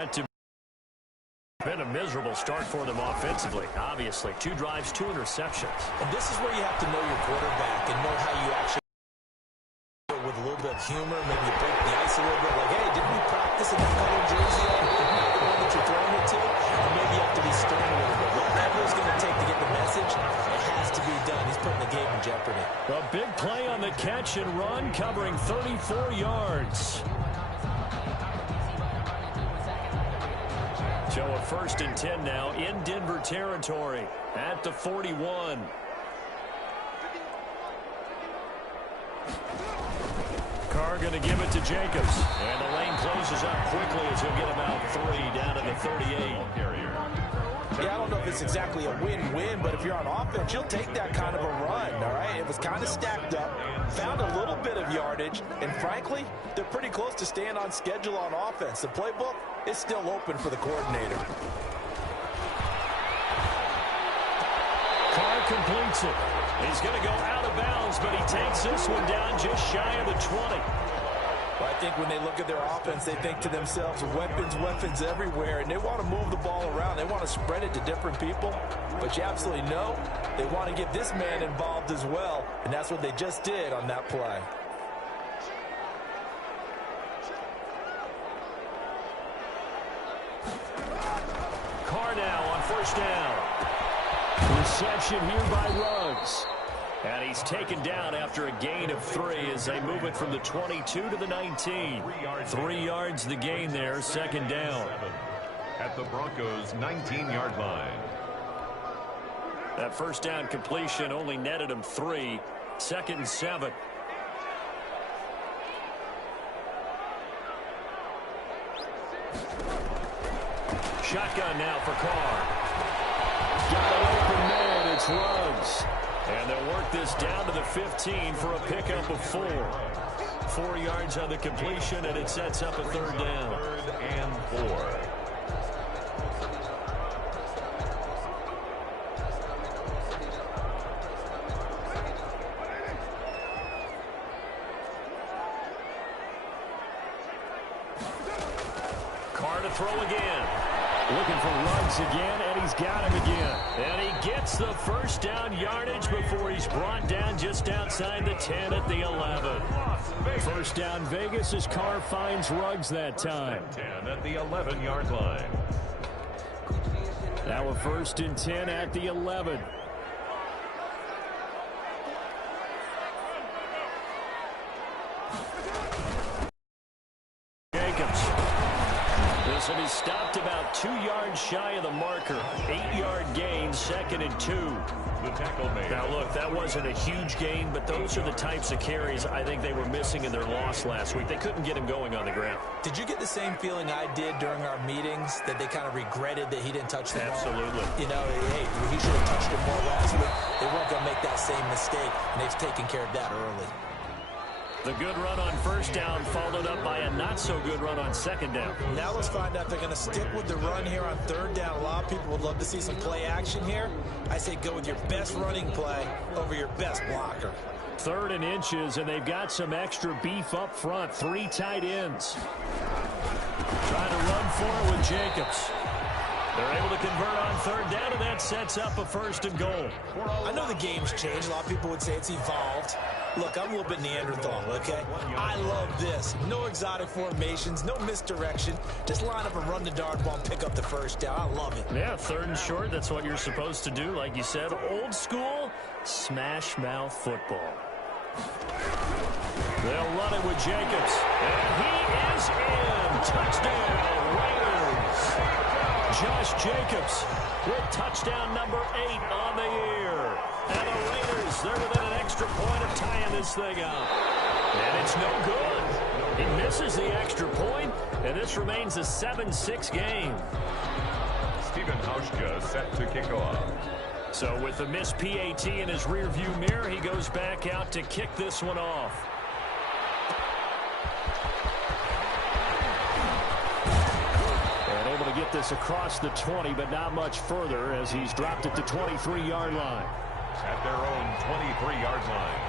To been a miserable start for them offensively, obviously. 2 drives, 2 interceptions. And this is where you have to know your quarterback and know how you actually with a little bit of humor, maybe you break the ice a little bit, like, hey, didn't we practice in that colored jersey? The one that you're throwing it to? And maybe you have to be stern a little bit. Whatever it's going to take to get the message, it has to be done. He's putting the game in jeopardy. A big play on the catch and run, covering 34 yards. So a 1st and 10 now in Denver territory at the 41. Carr going to give it to Jacobs. And the lane closes up quickly as he'll get about 3 down to the 38. Yeah, I don't know if it's exactly a win-win, but if you're on offense, you'll take that kind of a run, all right? It was kind of stacked up, found a little bit of yardage, and frankly, they're pretty close to staying on schedule on offense. The playbook is still open for the coordinator. Carr completes it. He's going to go out of bounds, but he takes this one down just shy of the 20. Well, I think when they look at their offense, they think to themselves, weapons, weapons everywhere, and they want to move the ball around. They want to spread it to different people, but you absolutely know they want to get this man involved as well, and that's what they just did on that play. Carr now on 1st down. Reception here by Ruggs. And he's taken down after a gain of 3 as they move it from the 22 to the 19. 3 yards the gain there, 2nd down. At the Broncos' 19-yard line. That 1st down completion only netted him 3. 2nd and 7. Shotgun now for Carr. Got an open man, it's Ruggs. And they'll work this down to the 15 for a pickup of 4. 4 yards on the completion, and it sets up a 3rd down. 3rd and 4. Carr to throw again. Looking for Ruggs again, and he's got him again. And he gets the 1st down yardage before he's brought down just outside the 10 at the 11. 1st down Vegas as Carr finds Ruggs that time. 10 at the 11-yard line. Now a 1st and 10 at the 11. Jacobs. This will be stopped about 2 yards shy of the marker. 8-yard gain, 2nd and 2. The tackle made. Now, look, that wasn't a huge gain, but those are the types of carries I think they were missing in their loss last week. They couldn't get him going on the ground. Did you get the same feeling I did during our meetings, that they kind of regretted that he didn't touch the ball? Absolutely. You know, hey, he should have touched it more last week. They weren't going to make that same mistake, and they've taken care of that early. The good run on 1st down followed up by a not-so-good run on 2nd down. Now let's find out if they're going to stick with the run here on 3rd down. A lot of people would love to see some play action here. I say go with your best running play over your best blocker. 3rd and inches, and they've got some extra beef up front. 3 tight ends. Trying to run for it with Jacobs. They're able to convert on 3rd down, and that sets up a 1st and goal. I know the game's changed. A lot of people would say it's evolved. Look, I'm a little bit Neanderthal, okay? I love this. No exotic formations, no misdirection. Just line up and run the dart ball and pick up the 1st down. I love it. Yeah, 3rd and short, that's what you're supposed to do. Like you said, old school, smash mouth football. They'll run it with Jacobs. And he is in. Touchdown, Raiders. Josh Jacobs with touchdown number 8 on the year. And the Raiders, they're within an extra point of tying this thing up. And it's no good. He misses the extra point, and this remains a 7-6 game. Stephen Hauschka set to kick off. So with the missed PAT in his rearview mirror, he goes back out to kick this one off. And able to get this across the 20, but not much further as he's dropped at the 23-yard line. At their own 23-yard line.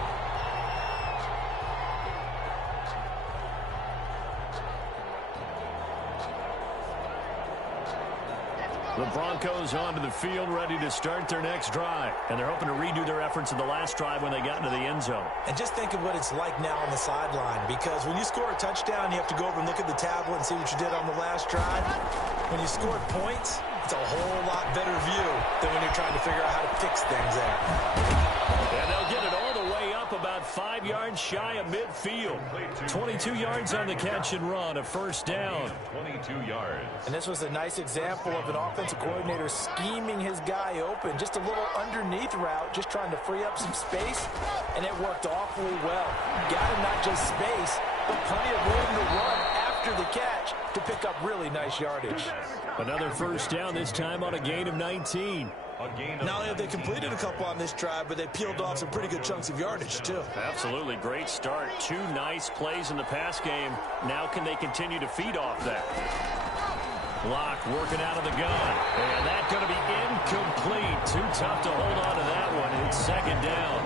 The Broncos onto the field, ready to start their next drive. And they're hoping to redo their efforts in the last drive when they got into the end zone. And just think of what it's like now on the sideline, because when you score a touchdown, you have to go over and look at the tablet and see what you did on the last drive. When you scored points, it's a whole lot better view than when you're trying to figure out how to fix things there. And they'll get it all the way up about 5 yards shy of midfield. 22 yards on the catch and run, a first down. 22 yards. And this was a nice example of an offensive coordinator scheming his guy open. Just a little underneath route, just trying to free up some space, and it worked awfully well. Got him not just space, but plenty of room to run after the catch to pick up really nice yardage. Another first down, this time on a gain of 19. Not only have they completed a couple on this drive, but they peeled off some pretty good chunks of yardage, too. Absolutely. Great start. 2 nice plays in the pass game. Now can they continue to feed off that? Locke working out of the gun. And that's going to be incomplete. Too tough to hold on to that one. It's second down.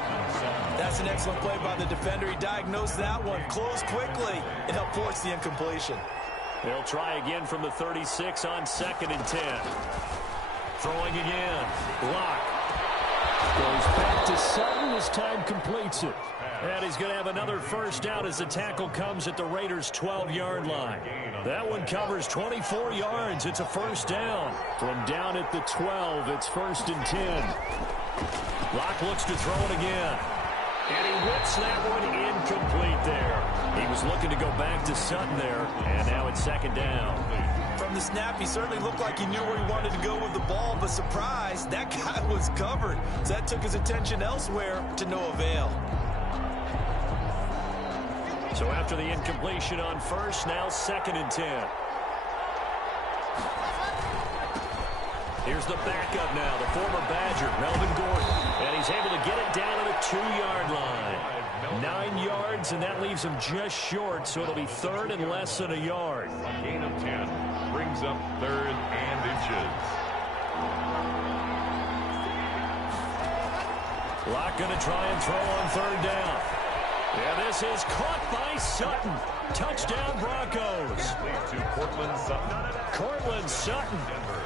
That's an excellent play by the defender. He diagnosed that one, closed quickly, and helped force the incompletion. They'll try again from the 36 on second and 10. Throwing again. Locke goes back to Sutton. This time completes it. And he's going to have another first down as the tackle comes at the Raiders' 12-yard line. That one covers 24 yards. It's a first down. From down at the 12, it's first and 10. Locke looks to throw it again. And he whips that one incomplete there. He was looking to go back to Sutton there, and now it's second down. From the snap, he certainly looked like he knew where he wanted to go with the ball, but surprise, that guy was covered. So that took his attention elsewhere to no avail. So after the incompletion on first, now second and 10. Here's the backup now, the former Badger, Melvin Gordon. And he's able to get it down to the 2-yard line. 9 yards, and that leaves him just short, so it'll be third and less than a yard. A gain of 10 brings up third and inches. Locke going to try and throw on third down. And this is caught by Sutton. Touchdown, Broncos. To Cortland Sutton. Cortland Sutton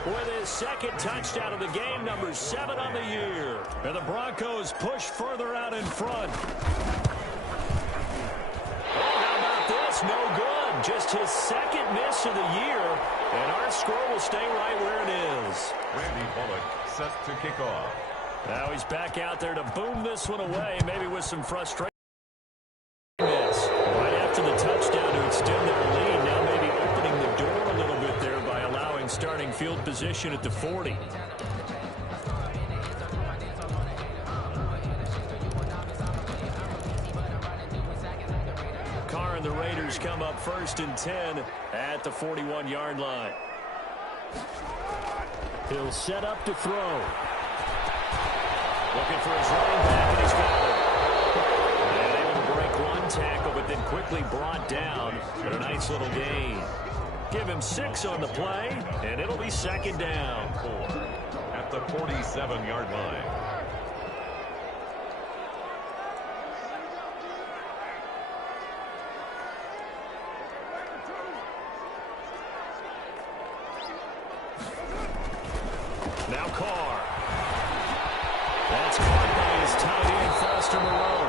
with his second touchdown of the game, number 7 on the year. And the Broncos push further out in front. Oh, how about this? No good. Just his second miss of the year. And our score will stay right where it is. Randy Bullock set to kick off. Now he's back out there to boom this one away, maybe with some frustration. Right after the touchdown to extend their lead, now maybe opening the door a little bit there by allowing starting field position at the 40. Carr and the Raiders come up first and 10 at the 41-yard line. He'll set up to throw. Looking for his running back, and he's got it. And able to break one tackle, but then quickly brought down for a nice little gain. Give him 6 on the play, and it'll be second down. 4 at the 47-yard line. Now Carr. That's caught by his tight end, Foster Moreau.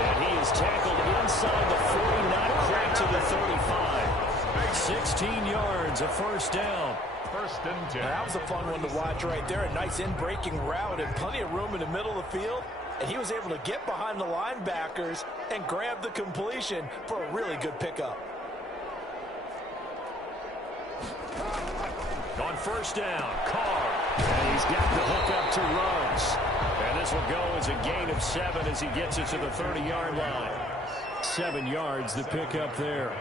And he is tackled inside the 40, not quite to the 35. 16 yards, a first down. First and 10. That was a fun one to watch right there. A nice in-breaking route and plenty of room in the middle of the field. And he was able to get behind the linebackers and grab the completion for a really good pickup. On first down, Carr. And he's got the hook up to Ruggs. And this will go as a gain of 7 as he gets it to the 30-yard line. 7 yards, the pickup there.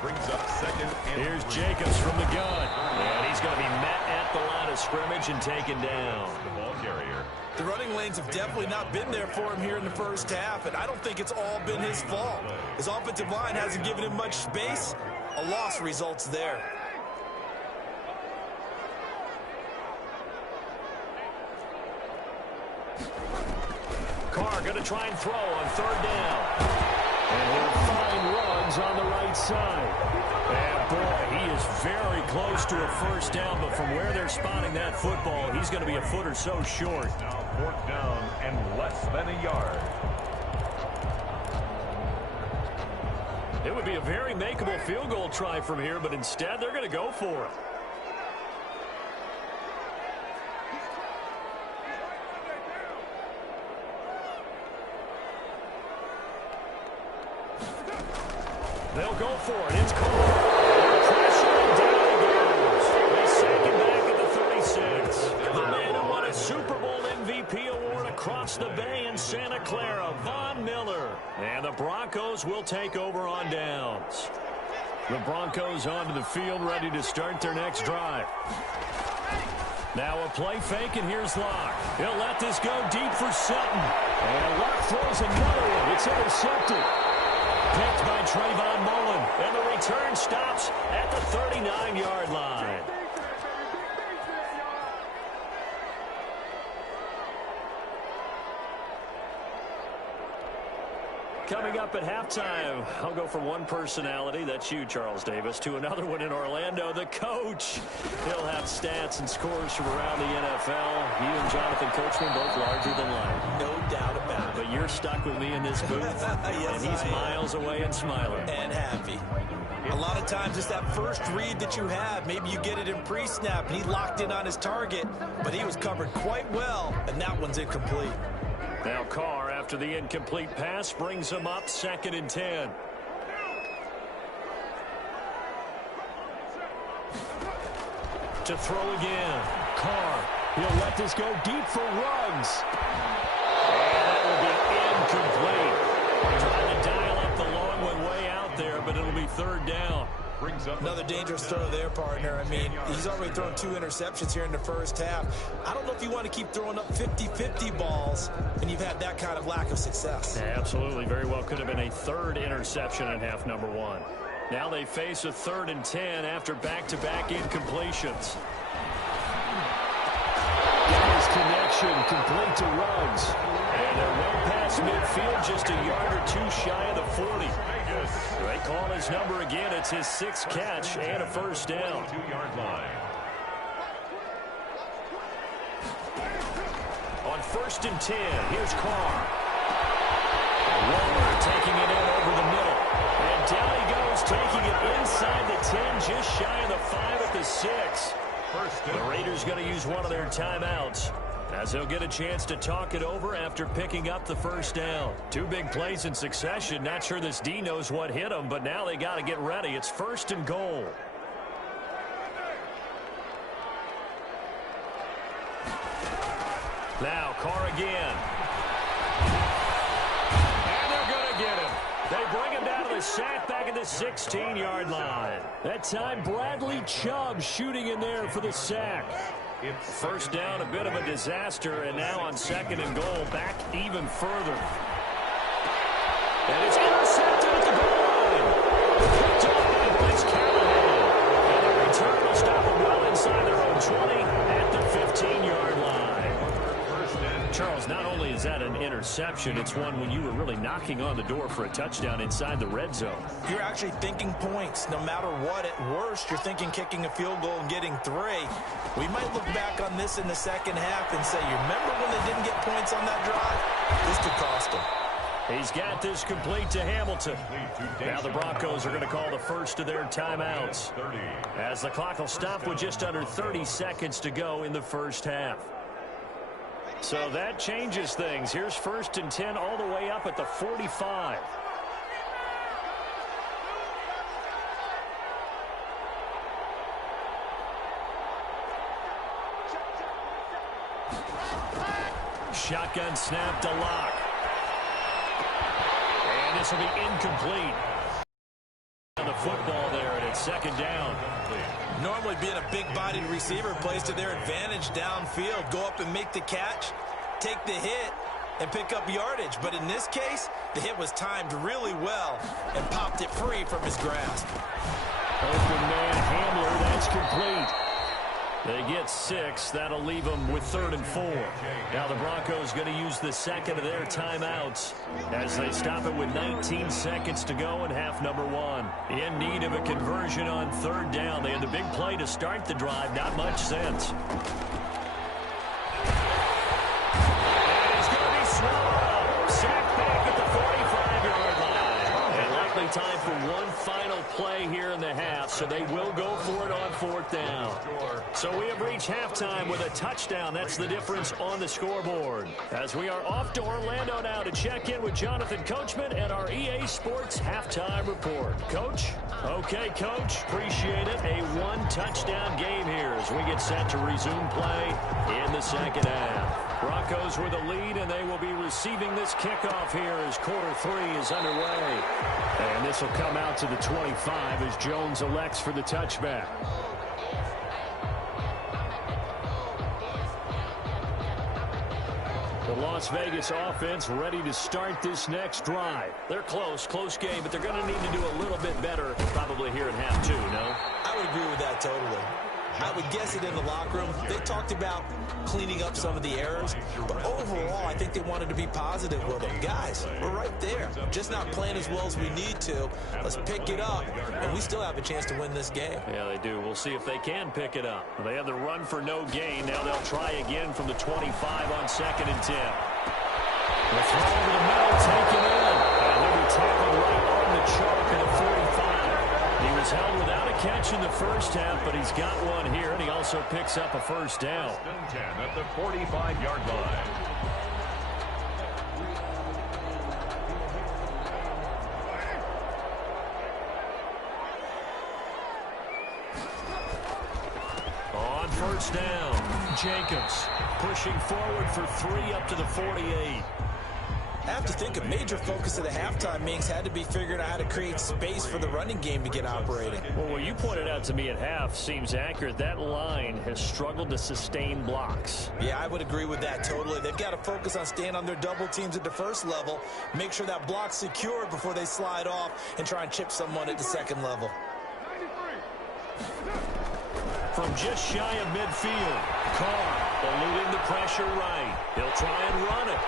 Brings up second and Here's Jacobs from the gun. And he's going to be met at the line of scrimmage and taken down. the ball carrier. The running lanes have definitely not been there for him here in the first half, and I don't think it's all been his fault. His offensive line hasn't given him much space. A loss results there. Carr going to try and throw on third down. And he'll find Ruggs on the right side. And boy, he is very close to a first down, but from where they're spotting that football, he's going to be a foot or so short. Now 4th down and less than a yard. It would be a very makeable field goal try from here, but instead they're going to go for it. They'll go for it. It's caught. Crashing down he goes. They sack him back at the 36. The man who won a Super Bowl MVP award across the bay in Santa Clara, Von Miller. And the Broncos will take over on downs. The Broncos onto the field, ready to start their next drive. Now a play fake, and here's Locke. He'll let this go deep for Sutton. And Locke throws another one. It's intercepted. Picked by Trayvon Mullen, and the return stops at the 39-yard line. Coming up at halftime, I'll go from one personality, that's you, Charles Davis, to another one in Orlando, the coach. He'll have stats and scores from around the NFL. You and Jonathan Coachman both larger than life. No doubt about it. But you're stuck with me in this booth, yes, and he's miles away and smiling. And happy. A lot of times it's that first read that you have. Maybe you get it in pre-snap, and he locked in on his target, but he was covered quite well, and that one's incomplete. Now Carr, after the incomplete pass, brings him up 2nd and 10. To throw again. Carr, he'll let this go deep for Ruggs. And that will be incomplete. Trying to dial up the long one way out there, but it'll be 3rd down. Another dangerous throw there, partner. I mean, he's already thrown 2 interceptions here in the first half. I don't know if you want to keep throwing up 50-50 balls, and you've had that kind of lack of success. Yeah, absolutely. Very well could have been a 3rd interception in half number 1. Now they face a 3rd and 10 after back-to-back incompletions. His connection complete to Ruggs. And they're well past midfield, just a yard or 2 shy of the 40. They call his number again. It's his 6th catch and a first down. 2-yard line. On 1st and 10, here's Carr. Waller taking it in over the middle. And down he goes, taking it inside the 10, just shy of the 5 at the 6. The Raiders going to use one of their timeouts, as they'll get a chance to talk it over after picking up the first down. 2 big plays in succession. Not sure this D knows what hit them, but now they got to get ready. It's 1st and goal. Now Carr again. And they're going to get him. They bring him down to the sack back at the 16-yard line. That time Bradley Chubb shooting in there for the sack. First down, a bit of a disaster, and now on 2nd and goal, back even further. And it's intercepted at the goal line. Picked up by Bryce Callahan. And the return will stop them well inside their own 20 at the 15-yard line. Charles, not only is that an interception, it's one when you were really knocking on the door for a touchdown inside the red zone. You're actually thinking points. No matter what, at worst, you're thinking kicking a field goal and getting 3. We might look back on this in the second half and say, you remember when they didn't get points on that drive? This could cost them. He's got this complete to Hamilton. Now the Broncos are going to call the first of their timeouts, as the clock will stop with just under 30 seconds to go in the first half. So that changes things. Here's 1st and 10 all the way up at the 45. Shotgun snap to Locke. And this will be incomplete. On the football there, and it's 2nd down. Normally being a big-bodied receiver plays to their advantage downfield. Go up and make the catch, take the hit, and pick up yardage. But in this case, the hit was timed really well and popped it free from his grasp. Open man Hamler, that's complete. They get 6. That'll leave them with 3rd and 4. Now the Broncos going to use the second of their timeouts as they stop it with 19 seconds to go in half number 1. In need of a conversion on 3rd down. They had the big play to start the drive. Not much sense. And he's going to be swallowed up. Sacked back at the 45-yard line. And likely time for one final play here in the half, so they will go for it on 4th down. So we have reached halftime with a touchdown. That's the difference on the scoreboard. As we are off to Orlando now to check in with Jonathan Coachman and our EA Sports Halftime Report. Coach? Okay, Coach. Appreciate it. A one-touchdown game here as we get set to resume play in the second half. Broncos with a lead, and they will be receiving this kickoff here as quarter 3 is underway. And this will come out to the 25 as Jones elects for the touchback. The Las Vegas offense ready to start this next drive. They're close game, but they're going to need to do a little bit better probably here in half 2, no? I would agree with that totally. I would guess it in the locker room. They talked about cleaning up some of the errors, but overall, I think they wanted to be positive with them. Guys, we're right there. Just not playing as well as we need to. Let's pick it up, and we still have a chance to win this game. Yeah, they do. We'll see if they can pick it up. They have the run for no gain. Now they'll try again from the 25 on 2nd and 10. The throw over the middle, taken in. And they'll be tackled right on the chalk at the 45. He was held without a catch in the first half, but he's got one here, and he also picks up a first down. 10 at the 45-yard line. On first down, Jacobs pushing forward for 3 up to the 48. I have to think a major focus of the halftime meetings had to be figuring out how to create space for the running game to get operating. Well, what you pointed out to me at half seems accurate. That line has struggled to sustain blocks. Yeah, I would agree with that totally. They've got to focus on staying on their double teams at the first level, make sure that block's secure before they slide off and try and chip someone at the second level. From just shy of midfield, Carr eluding the pressure right. He'll try and run it.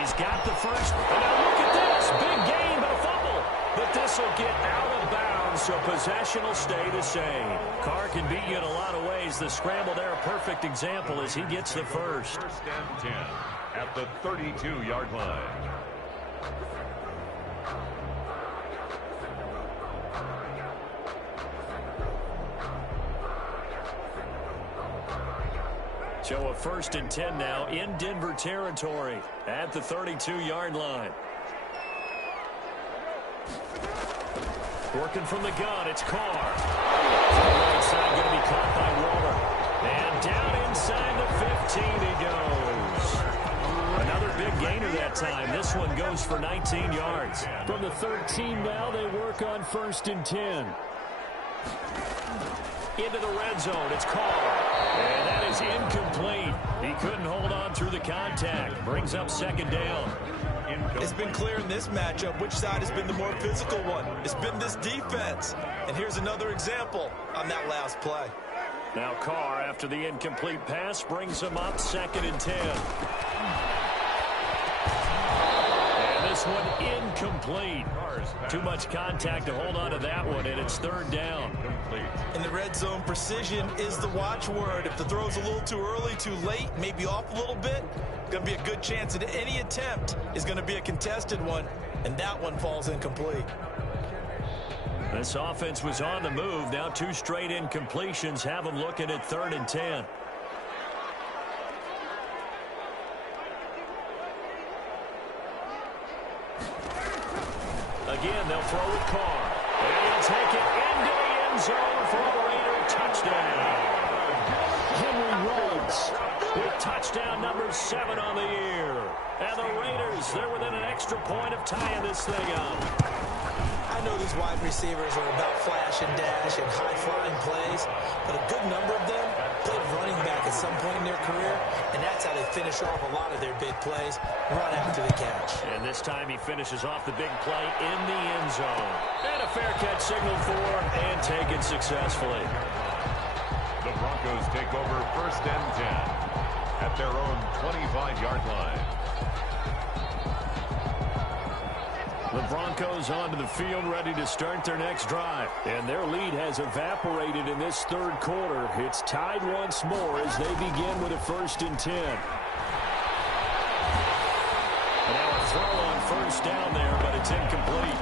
He's got the first. And now look at this. Big gain, but a fumble. But this will get out of bounds, so possession will stay the same. Carr can beat you in a lot of ways. The scramble there, a perfect example as he gets the first. 1st and 10 at the 32-yard line. So a 1st and 10 now in Denver territory at the 32-yard line. Working from the gun, it's Carr. Right side going to be caught by Waller. And down inside the 15 he goes. Another big gainer that time. This one goes for 19 yards. From the 13 now, they work on 1st and 10. Into the red zone, it's Carr. And that is incomplete. He couldn't hold on through the contact. Brings up 2nd down. It's been clear in this matchup which side has been the more physical one. It's been this defense. And here's another example on that last play. Now Carr, after the incomplete pass, brings him up 2nd and 10. And this one incomplete. Too much contact to hold on to that one, and it's 3rd down. In the red zone, precision is the watchword. If the throw's a little too early, too late, maybe off a little bit, going to be a good chance that any attempt is going to be a contested one, and that one falls incomplete. This offense was on the move. Now 2 straight incompletions have them looking at 3rd and 10. Again, they'll throw with Carr. And he'll take it into the end zone for a Raider touchdown. Henry Ruggs with touchdown number 7 on the year. And the Raiders, they're within an extra point of tying this thing up. I know these wide receivers are about flash and dash and high-flying plays, but a good number of them played running back at some point in their career, and that's how they finish off a lot of their big plays, run after the catch. And this time he finishes off the big play in the end zone. And a fair catch signaled for and taken successfully. The Broncos Broncos take over 1st and 10 at their own 25-yard line. The Broncos onto the field, ready to start their next drive. And their lead has evaporated in this third quarter. It's tied once more as they begin with a 1st and 10. And now a throw on 1st down there, but it's incomplete.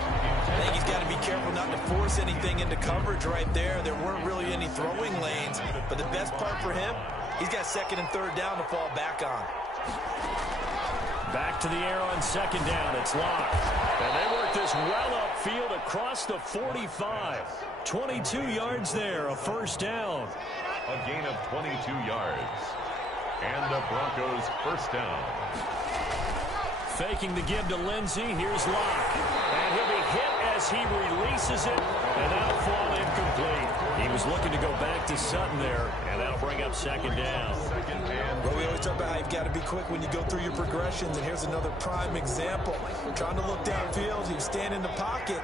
I think he's got to be careful not to force anything into coverage right there. There weren't really any throwing lanes. But the best part for him, he's got 2nd and 3rd down to fall back on. Back to the air on 2nd down. It's locked. And they work this well upfield across the 45. 22 yards there, a 1st down. A gain of 22 yards. And the Broncos 1st down. Faking the give to Lindsey. Here's Locke. And he'll be hit as he releases it. And that'll fall incomplete. He was looking to go back to Sutton there. And that'll bring up 2nd down. Well, we always talk about how you've got to be quick when you go through your progressions. And here's another prime example. Trying to look downfield. He was standing in the pocket.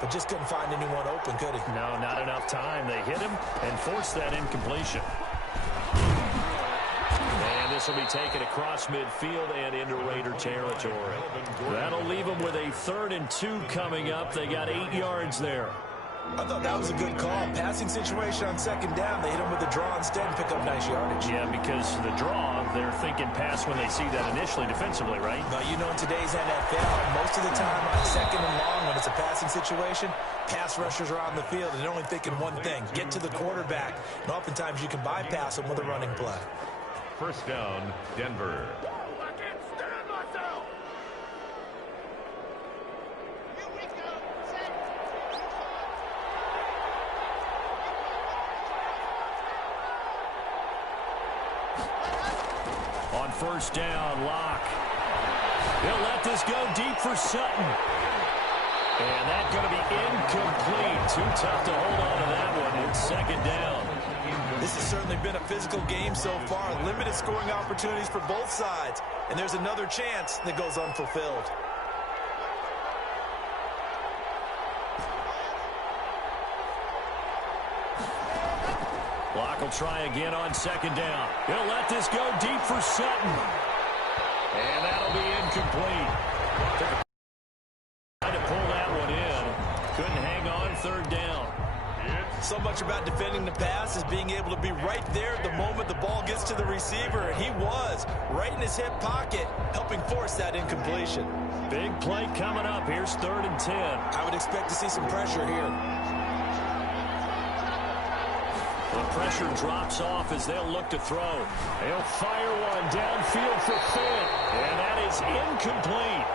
But just couldn't find anyone open, could he? No, not enough time. They hit him and forced that incompletion. And this will be taken across midfield and into Raider territory. That'll leave them with a 3rd and 2 coming up. They got 8 yards there. I thought that was a good call. Passing situation on 2nd down. They hit him with the draw instead and pick up nice yardage. Yeah, because the draw, they're thinking pass when they see that initially defensively, right? But you know, in today's NFL, most of the time on 2nd and long, when it's a passing situation, pass rushers are on the field and they're only thinking one thing, get to the quarterback. And oftentimes you can bypass them with a running play. 1st down, Denver. On 1st down, Locke. He'll let this go deep for Sutton. And that's going to be incomplete. Too tough to hold on to that one. It's 2nd down. This has certainly been a physical game so far. Limited scoring opportunities for both sides. And there's another chance that goes unfulfilled. Locke will try again on 2nd down. He'll let this go deep for Sutton. And that'll be incomplete. Tried to pull that one in. Couldn't hang on 3rd down. So much about defending the pass is being able to be right there at the moment the ball gets to the receiver. And he was right in his hip pocket, helping force that incompletion. Big play coming up. Here's 3rd and 10. I would expect to see some pressure here. The pressure drops off as they'll look to throw. They'll fire one downfield for Fant. And that is incomplete.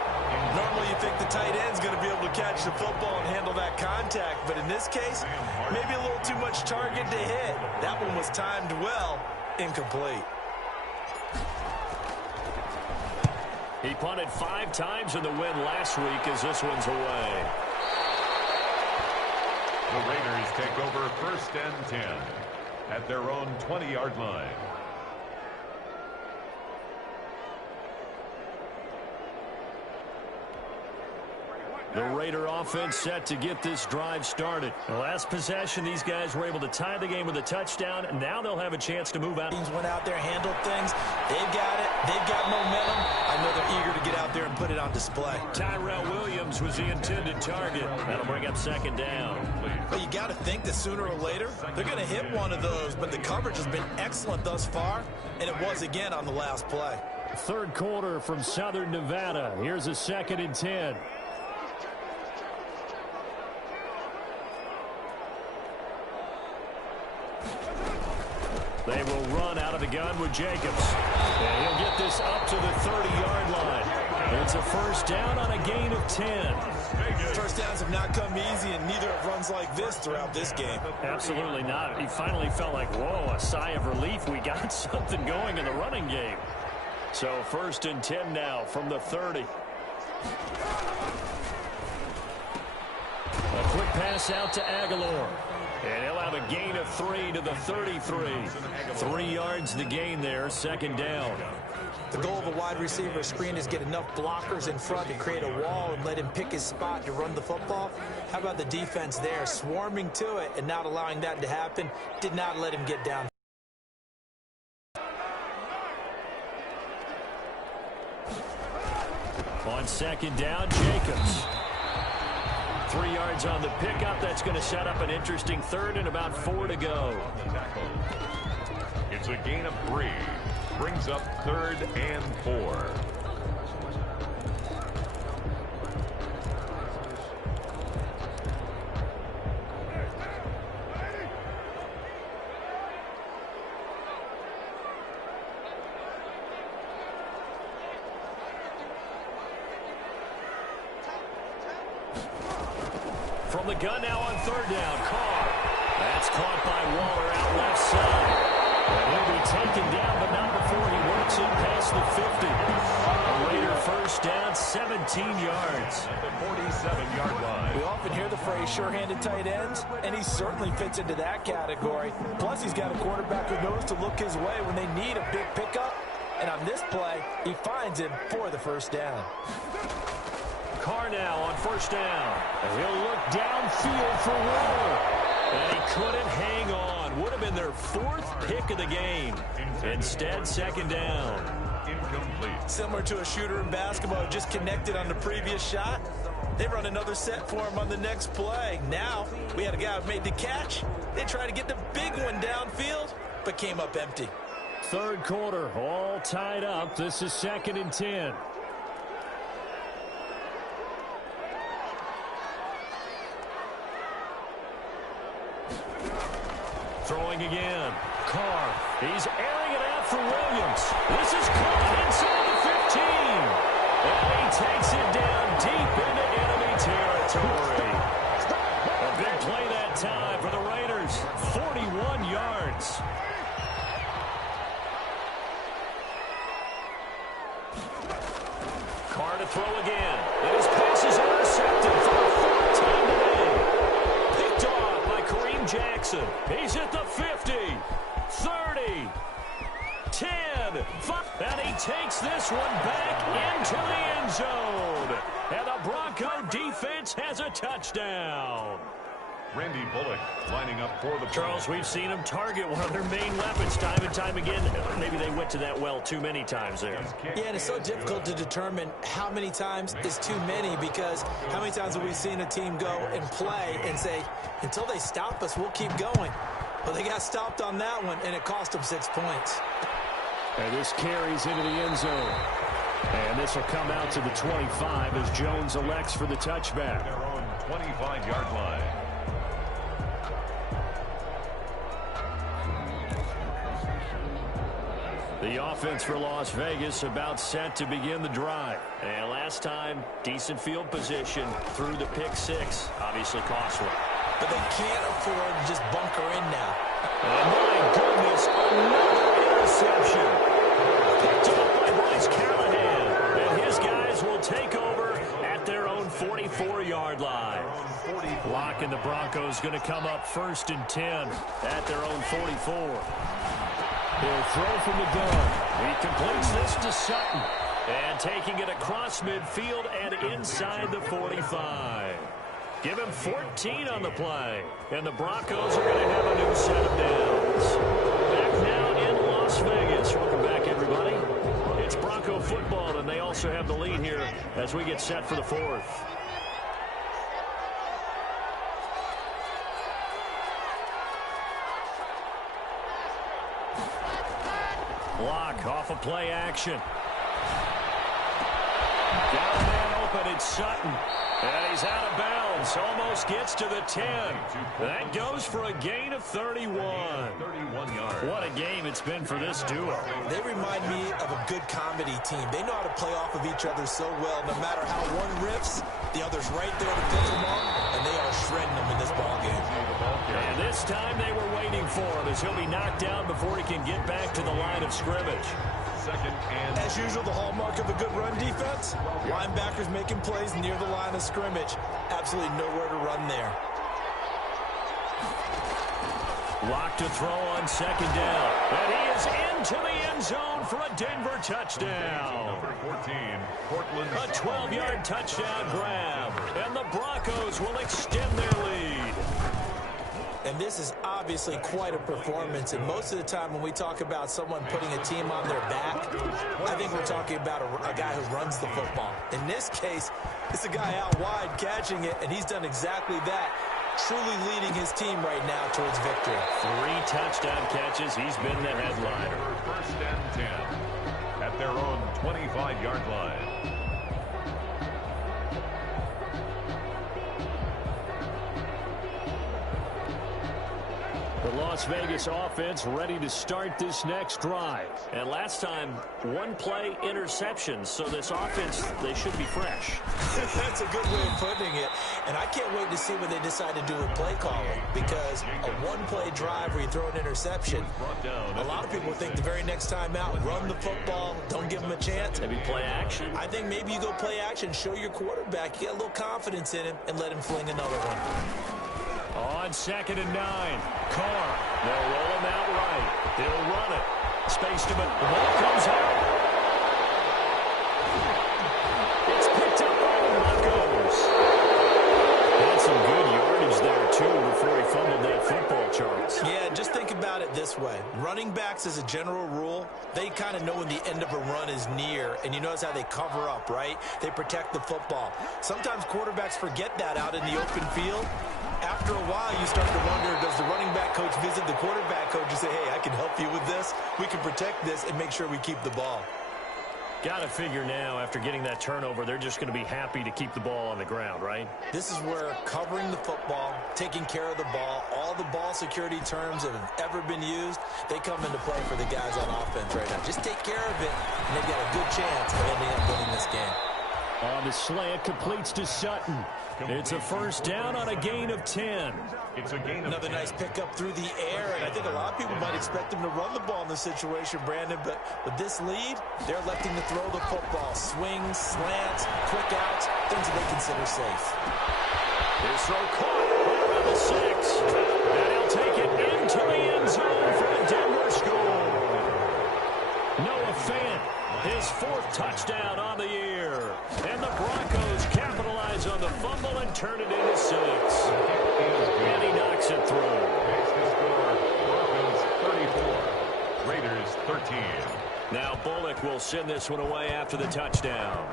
Normally you think the tight end's going to be able to catch the football and handle that contact. But in this case, maybe a little too much target to hit. That one was timed well. Incomplete. He punted 5 times in the win last week as this one's away. The Raiders take over 1st and 10 at their own 20-yard line. The Raider offense set to get this drive started. The last possession, these guys were able to tie the game with a touchdown, and now they'll have a chance to move out. Teams went out there, handled things. They've got it. They've got momentum. I know they're eager to get out there and put it on display. Tyrell Williams was the intended target. That'll bring up 2nd down. But you got to think that sooner or later, they're going to hit one of those. But the coverage has been excellent thus far, and it was again on the last play. 3rd quarter from Southern Nevada. Here's a 2nd and 10. They will run out of the gun with Jacobs. And he'll get this up to the 30-yard line. It's a 1st down on a gain of 10. 1st downs have not come easy, and neither have runs like this throughout this game. Absolutely not. He finally felt like, whoa, a sigh of relief. We got something going in the running game. So 1st and 10 now from the 30. A quick pass out to Aguilar. And he'll have a gain of 3 to the 33. 3 yards the gain there, 2nd down. The goal of a wide receiver screen is get enough blockers in front to create a wall and let him pick his spot to run the football. How about the defense there, swarming to it and not allowing that to happen? Did not let him get down. On second down, Jacobs. 3 yards on the pickup. That's going to set up an interesting third and about 4 to go. It's a gain of 3. Brings up 3rd and 4. From the gun now on 3rd down, Carr. That's caught by Waller out left side. And he'll be taken down, but not before he works it past the 50. A Raider first down, 17 yards. At the 47-yard line. We often hear the phrase sure-handed tight ends, and he certainly fits into that category. Plus, he's got a quarterback who knows to look his way when they need a big pickup. And on this play, he finds him for the first down. Carr now on 1st down. And he'll look downfield for Waller. And he couldn't hang on. Would have been their 4th pick of the game. Instead, 2nd down. Incomplete. Similar to a shooter in basketball who just connected on the previous shot. They run another set for him on the next play. Now, we had a guy who made the catch. They tried to get the big one downfield, but came up empty. 3rd quarter, all tied up. This is 2nd and 10. Throwing again. Carr. He's airing it out for Williams. This is caught inside the 15. And he takes it down deep into enemy territory. A big play that time for the Raiders. 41 yards. Carr to throw again. And his pass is intercepted for a 4th time today. Picked off by Kareem Jackson. He's at the 50, 30, 10, 5. And he takes this one back into the end zone. And the Bronco defense has a touchdown. Randy Bullock lining up for the Charles, we've seen them target one of their main weapons time and time again. Maybe they went to that well too many times there. Yeah, and it's so difficult to determine how many times is too many, because how many times have we seen a team go and play and say, until they stop us, we'll keep going. Well, they got stopped on that one, and it cost them 6 points. And this carries into the end zone. And this will come out to the 25 as Jones elects for the touchback. their own 25-yard line. The offense for Las Vegas about set to begin the drive. And last time, decent field position through the pick 6. Obviously costly. But they can't afford to just bunker in now. And my goodness, another interception. Picked up by Bryce Callahan. And his guys will take over at their own 44-yard line. Lock and the Broncos going to come up 1st and 10 at their own 44. He'll throw from the gun. He completes this to Sutton. And taking it across midfield and inside the 45. Give him 14 on the play. And the Broncos are going to have a new set of downs. Back now in Las Vegas. Welcome back, everybody. It's Bronco football, and they also have the lead here as we get set for the 4th. Block off of play action. Got a man open, it's Sutton. And he's out of bounds. Almost gets to the 10. That goes for a gain of 31. 31 yards. What a game it's been for this duo. They remind me of a good comedy team. They know how to play off of each other so well. No matter how one riffs, the other's right there to pick them up, and they are shredding them in this ballgame. And this time they were waiting for him as he'll be knocked down before he can get back to the line of scrimmage. 2nd and As usual, the hallmark of a good run defense, linebackers making plays near the line of scrimmage. Absolutely nowhere to run there. Lock to throw on 2nd down. And he is into the end zone for a Denver touchdown. number 14, Portland. A 12-yard touchdown grab. And the Broncos will extend their lead. And this is obviously quite a performance. And most of the time when we talk about someone putting a team on their back, I think we're talking about a guy who runs the football. In this case, it's a guy out wide catching it, and he's done exactly that, truly leading his team right now towards victory. 3 touchdown catches. He's been the headliner. First and 10 at their own 25-yard line. The Las Vegas offense ready to start this next drive. And last time, 1-play interception. So this offense, they should be fresh. That's a good way of putting it. And I can't wait to see what they decide to do with play calling. Because a 1-play drive where you throw an interception, a lot of people think the very next time out, run the football, don't give them a chance. Maybe play action. I think maybe you go play action, show your quarterback, get a little confidence in him, and let him fling another one. On 2nd and 9, Carr. They'll roll him out right. He'll run it. Spaced him, but the ball comes out. It's picked up by the Broncos. Had some good yardage there, too, before he fumbled that football, Charles. Yeah, just think about it this way. Running backs, as a general rule, they kind of know when the end of a run is near, and you notice how they cover up, right? They protect the football. Sometimes quarterbacks forget that out in the open field. After a while, you start to wonder, does the running back coach visit the quarterback coach and say, hey, I can help you with this. We can protect this and make sure we keep the ball. Got to figure now, after getting that turnover, they're just going to be happy to keep the ball on the ground, right? This is where covering the football, taking care of the ball, all the ball security terms that have ever been used, they come into play for the guys on offense right now. Just take care of it, and they've got a good chance of ending up winning this game. On the slant, completes to Sutton. It's a first down on a gain of 10. It's a gain of Another 10. Nice pickup through the air, and I think a lot of people might expect him to run the ball in this situation, Brandon, but with this lead, they're electing to throw the football. Swings, slants, quick outs, things that they consider safe. His throw caught around the 6. And he'll take it into the end zone for a Denver score. Noah Fant, his 4th touchdown on the year. And the Broncos capitalize on the fumble and turn it into 6. And he knocks it through. Makes the score Broncos 34, Raiders 13. Now Bullock will send this one away after the touchdown.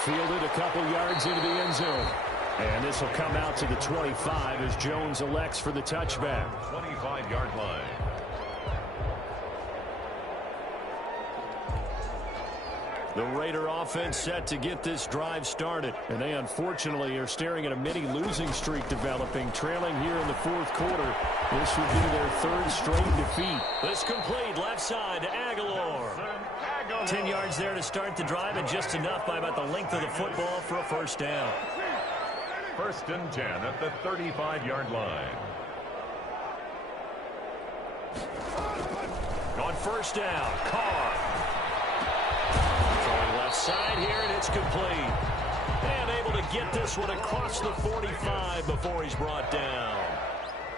Fielded a couple yards into the end zone. And this will come out to the 25 as Jones elects for the touchback. 25-yard line. The Raider offense set to get this drive started. And they unfortunately are staring at a mini losing streak developing, trailing here in the 4th quarter. This would be their 3rd straight defeat. This complete left side to Aguilar. 10 yards there to start the drive, and just enough by about the length of the football for a first down. First and 10 at the 35-yard line. On first down, Carr. Throwing left side here, and it's complete. And able to get this one across the 45 before he's brought down.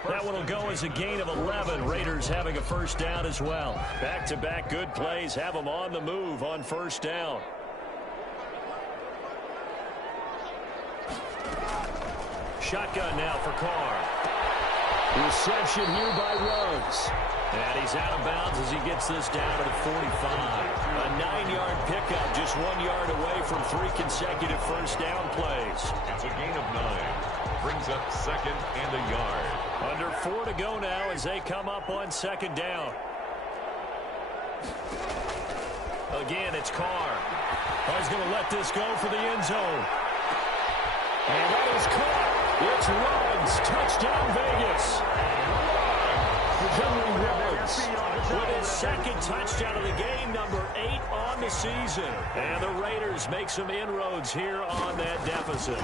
That one will go as a gain of 11. Raiders having a first down as well. Back-to-back good plays have them on the move on first down. Shotgun now for Carr. Reception here by Ruggs. And he's out of bounds as he gets this down to the 45. A 9-yard pickup, just 1 yard away from 3 consecutive first down plays. It's a gain of 9. Brings up 2nd and a yard. Under 4 to go now as they come up on 2nd down. Again, it's Carr. He's going to let this go for the end zone. And that is caught. It's Ruggs. Touchdown, Vegas. Henry Ruggs with his 2nd touchdown of the game, number 8 on the season. And the Raiders make some inroads here on that deficit.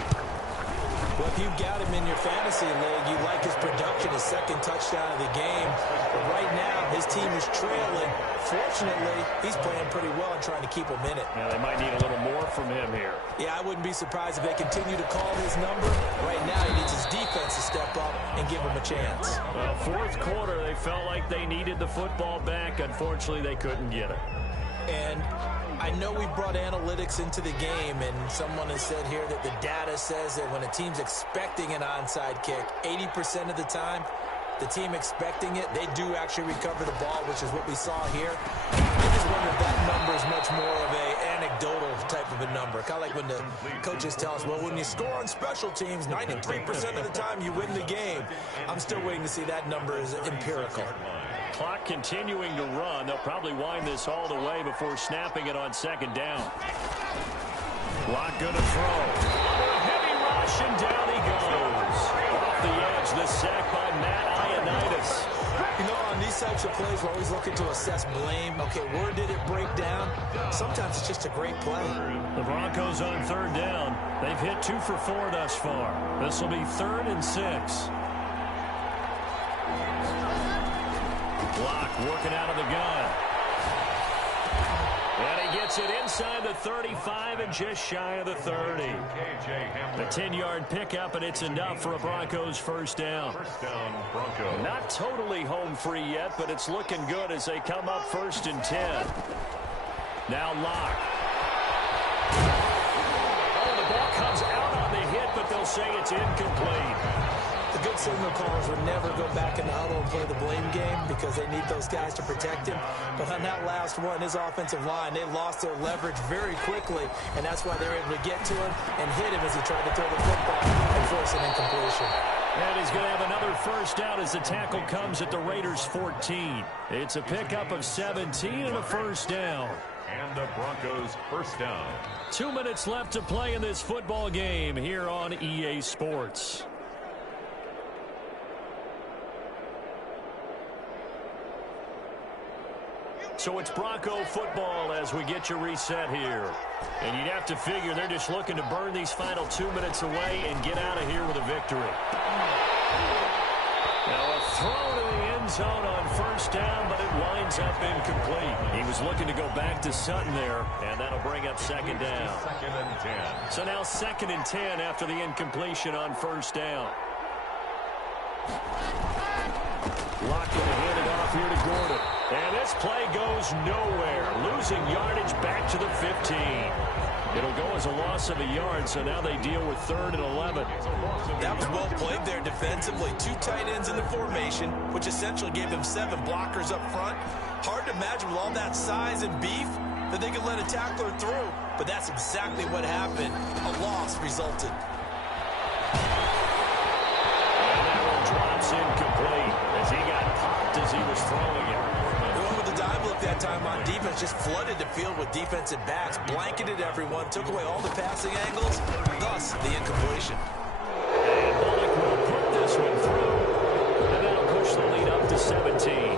Well, if you've got him in your fantasy league, you like his production, his 2nd touchdown of the game. But right now, his team is trailing. Fortunately, he's playing pretty well and trying to keep him in it. Yeah, they might need a little more from him here. Yeah, I wouldn't be surprised if they continue to call his number. Right now, he needs his defense to step up and give him a chance. Well, 4th quarter, they felt like they needed the football back. Unfortunately, they couldn't get it. And I know we brought analytics into the game, and someone has said here that the data says that when a team's expecting an onside kick, 80% of the time, the team expecting it, they do actually recover the ball, which is what we saw here. I just wonder if that number is much more of an anecdotal type of a number. Kind of like when the coaches tell us, well, when you score on special teams, 93% of the time you win the game. I'm still waiting to see that number is empirical. Clock continuing to run. They'll probably wind this all the way before snapping it on second down. Lock going to throw. A heavy rush, and down he goes. Off the edge, the sack by Matt Ioannidis. You know, on these types of plays, we're always looking to assess blame. Okay, where did it break down? Sometimes it's just a great play. The Broncos on third down. They've hit 2 for 4 thus far. This will be 3rd and 6. Block working out of the gun. And he gets it inside the 35 and just shy of the 30. A 10-yard pickup, and it's enough for a Broncos first down. First down, Broncos. Not totally home free yet, but it's looking good as they come up 1st and 10. Now Locke. Oh, the ball comes out on the hit, but they'll say it's incomplete. The good signal callers would never go back in the huddle and play the blame game because they need those guys to protect him. But on that last one, his offensive line, they lost their leverage very quickly, and that's why they're able to get to him and hit him as he tried to throw the football and force an incompletion. And he's going to have another first down as the tackle comes at the Raiders' 14. It's a pickup of 17 and a first down. And the Broncos first down. 2 minutes left to play in this football game here on EA Sports. So it's Bronco football as we get you reset here. And you'd have to figure they're just looking to burn these final 2 minutes away and get out of here with a victory. Now a throw to the end zone on first down, but it winds up incomplete. He was looking to go back to Sutton there, and that'll bring up second down. 2nd and 10. So now 2nd and 10 after the incompletion on first down. Locked to hand it off here to Gordon. And this play goes nowhere. Losing yardage back to the 15. It'll go as a loss of a yard, so now they deal with 3rd and 11. That was well played there defensively. 2 tight ends in the formation, which essentially gave them 7 blockers up front. Hard to imagine with all that size and beef that they could let a tackler through, but that's exactly what happened. A loss resulted. And that one drops incomplete as he got popped as he was throwing it. Dive look that time on defense, just flooded the field with defensive backs, blanketed everyone, took away all the passing angles, thus the incompletion. And Bullock will put this one through, and that'll push the lead up to 17.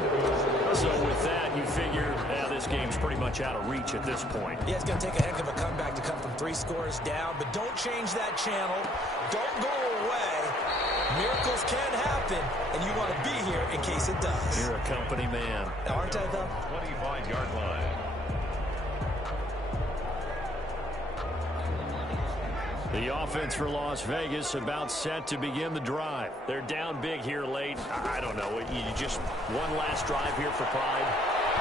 So with that, you figure this game's pretty much out of reach at this point. Yeah, it's going to take a heck of a comeback to come from 3 scores down, but don't change that channel. Don't go away. Miracles can happen, and you want to be here in case it does. You're a company man. Aren't I, though? 25-yard line. The offense for Las Vegas about set to begin the drive. They're down big here late. I don't know. You just one last drive here for pride.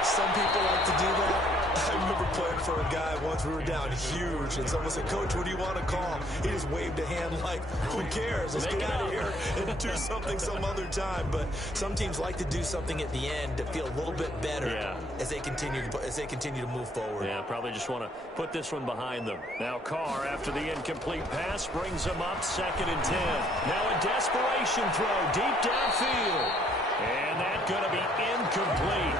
Some people like to do that. I remember playing for a guy once. We were down huge, and someone said, "Coach, what do you want to call?" He just waved a hand like, "Who cares? Let's get out of here and do something some other time." But some teams like to do something at the end to feel a little bit better as they continue to move forward. Yeah, probably just want to put this one behind them. Now Carr, after the incomplete pass, brings them up 2nd and 10. Now a desperation throw deep downfield. And that's going to be incomplete.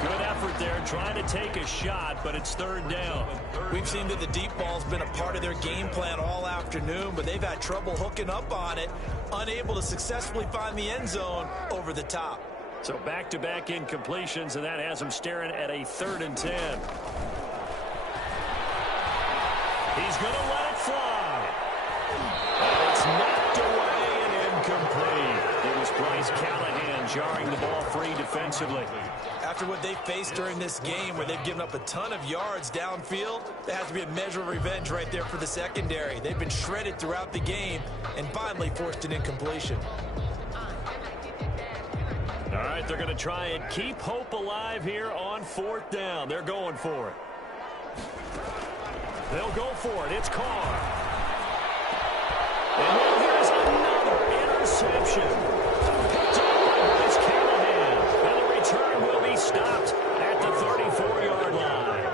Good effort there, trying to take a shot, but it's 3rd down. We've seen that the deep ball's been a part of their game plan all afternoon, but they've had trouble hooking up on it, unable to successfully find the end zone over the top. So back-to-back incompletions, and that has them staring at a 3rd and 10. He's going to let it fly. And it's knocked away and incomplete. It was Bryce Callahan jarring the ball free defensively. After what they faced during this game where they've given up a ton of yards downfield, there has to be a measure of revenge right there for the secondary. They've been shredded throughout the game and finally forced an incompletion. All right, they're going to try and keep hope alive here on 4th down. They're going for it. They'll go for it. It's Carr. And then here's another interception. Picked up by Bryce Callahan. And the return will be stopped at the 34-yard line.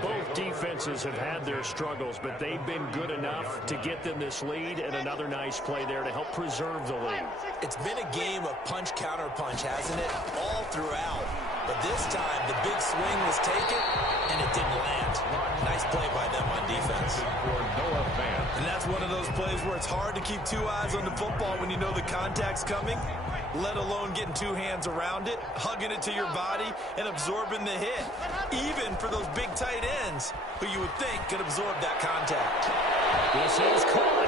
Both defenses have had their struggles, but they've been good enough to get them this lead, and another nice play there to help preserve the lead. It's been a game of punch-counter-punch, hasn't it? All throughout. But this time, the big swing was taken, and it didn't land. Nice play by them on defense. And that's one of those plays where it's hard to keep two eyes on the football when you know the contact's coming, let alone getting two hands around it, hugging it to your body, and absorbing the hit. Even for those big tight ends who you would think could absorb that contact. This is caught.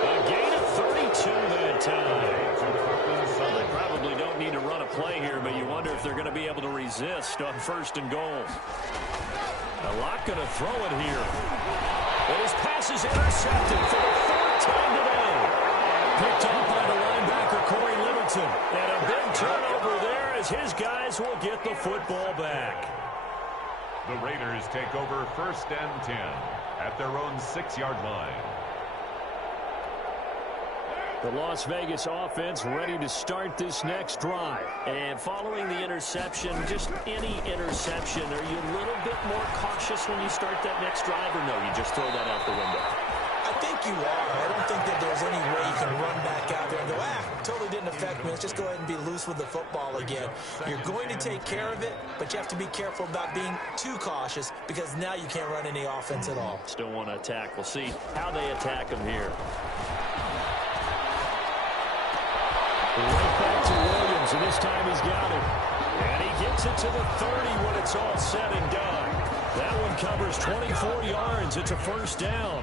A gain of 32 that time. Well, they probably don't need to run a play here, but you wonder if they're going to be able to resist on 1st and goal. A lot going to throw it here. And his pass is intercepted for the 4th time today. Picked up by the linebacker, Corey Littleton. And a big turnover there as his guys will get the football back. The Raiders take over 1st and 10 at their own 6-yard line. The Las Vegas offense ready to start this next drive. And following the interception, just any interception, are you a little bit more cautious when you start that next drive, or no, you just throw that out the window? I think you are. I don't think that there's any way you can run back out there and go, totally didn't affect me. Let's just go ahead and be loose with the football again. You're going to take care of it, but you have to be careful about being too cautious because now you can't run any offense at all. Still want to attack. We'll see how they attack him here. Right back to Williams, and this time he's got it. And he gets it to the 30 when it's all said and done. That one covers 24 yards. It's a 1st down.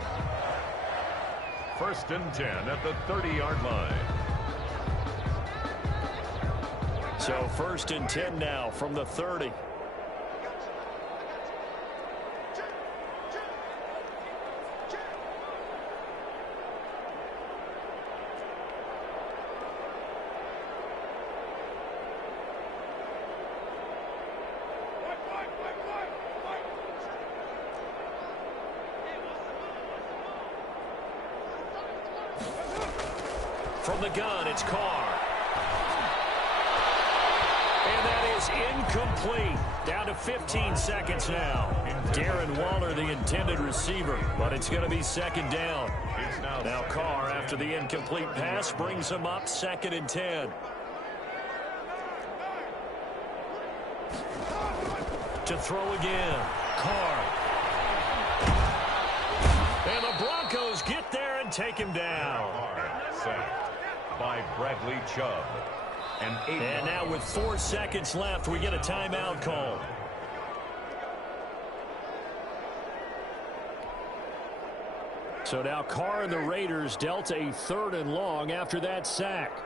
1st and 10 at the 30-yard line. So 1st and 10 now from the 30. From the gun, it's Carr. And that is incomplete. Down to 15 seconds now. Darren Waller, the intended receiver, but it's going to be 2nd down. Now Carr, after the incomplete pass, brings him up 2nd and 10. To throw again, Carr. And the Broncos get there and take him down. Sacked by Bradley Chubb. And now with 4 seconds left, we get a timeout call. So now Carr and the Raiders dealt a 3rd and long after that sack.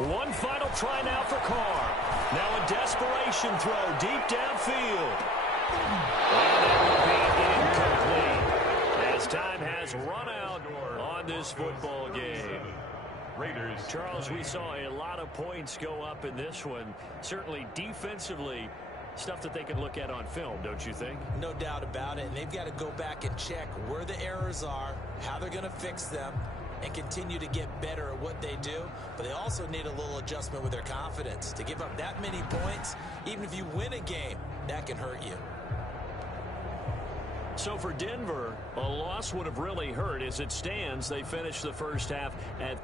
One final try now for Carr. Now a desperation throw deep downfield. And that will be incomplete as time has run out on this football game. Raiders. Charles, we saw a lot of points go up in this one. Certainly defensively, stuff that they can look at on film, don't you think? No doubt about it. And they've got to go back and check where the errors are, how they're going to fix them, and continue to get better at what they do. But they also need a little adjustment with their confidence. To give up that many points, even if you win a game, that can hurt you. So for Denver, a loss would have really hurt. As it stands, they finished the 1st half at